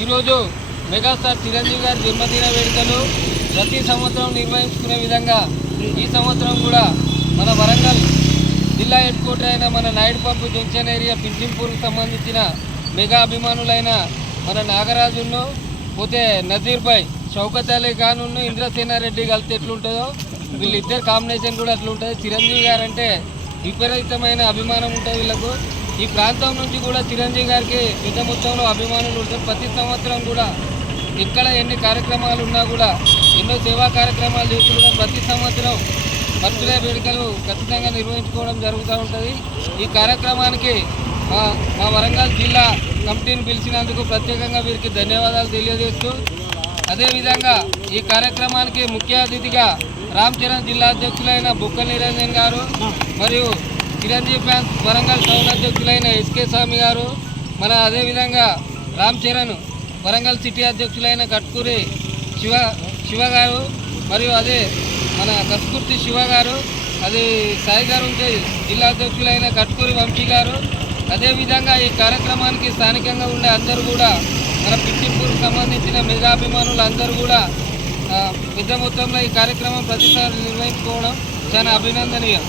ఈరోజు మెగాస్టార్ చిరంజీవి గారి జన్మదిన వేడుకలు ప్రతి సంవత్సరం నిర్వహించుకునే విధంగా ఈ సంవత్సరం కూడా మన వరంగల్ జిల్లా హెడ్ క్వార్టర్ అయిన మన నాయుడుపంపు జంక్షన్ ఏరియా పింఛన్పూర్కి సంబంధించిన మెగా అభిమానులైన మన నాగరాజును పోతే నజీర్ భాయ్ షౌకత్ అలీ ఖాన్ ఇంద్రసేనారెడ్డి కలిసి ఎట్లుంటుందో వీళ్ళిద్దరు కాంబినేషన్ కూడా అట్లుంటుంది. చిరంజీవి గారు అంటే విపరీతమైన అభిమానం ఉంటుంది వీళ్ళకు. ఈ ప్రాంతం నుంచి కూడా చిరంజీవి గారికి పెద్ద మొత్తంలో అభిమానులు ఉంటారు. ప్రతి సంవత్సరం కూడా ఎక్కడ ఎన్ని కార్యక్రమాలు ఉన్నా కూడా ఎన్నో సేవా కార్యక్రమాలు చేసి కూడా ప్రతి సంవత్సరం బర్త్డే వేడుకలు ఖచ్చితంగా నిర్వహించుకోవడం జరుగుతూ ఉంటుంది. ఈ కార్యక్రమానికి మా వరంగల్ జిల్లా కమిటీని పిలిచినందుకు ప్రత్యేకంగా వీరికి ధన్యవాదాలు తెలియజేస్తూ, అదేవిధంగా ఈ కార్యక్రమానికి ముఖ్య అతిథిగా రామ్ చరణ్ జిల్లా అధ్యక్షులైన బుక్క నిరంజన్ గారు మరియు చిరంజీవి ఫ్యాన్స్ వరంగల్ టౌన్ అధ్యక్షులైన ఎస్కే స్వామి గారు, మన అదేవిధంగా రామ్ చరణ్ వరంగల్ సిటీ అధ్యక్షులైన కట్కూరి శివ గారు మరియు అదే మన కస్కుర్తి శివ గారు, అది సాయి గారు ఉంటే జిల్లా అధ్యక్షులైన కట్కూరి వంశీ గారు, అదేవిధంగా ఈ కార్యక్రమానికి స్థానికంగా ఉండే అందరూ కూడా మన పింఛన్పూర్కి సంబంధించిన మెగాభిమానులు అందరూ కూడా పెద్ద మొత్తంలో ఈ కార్యక్రమం ప్రతిసారి నిర్వహించుకోవడం చాలా అభినందనీయం.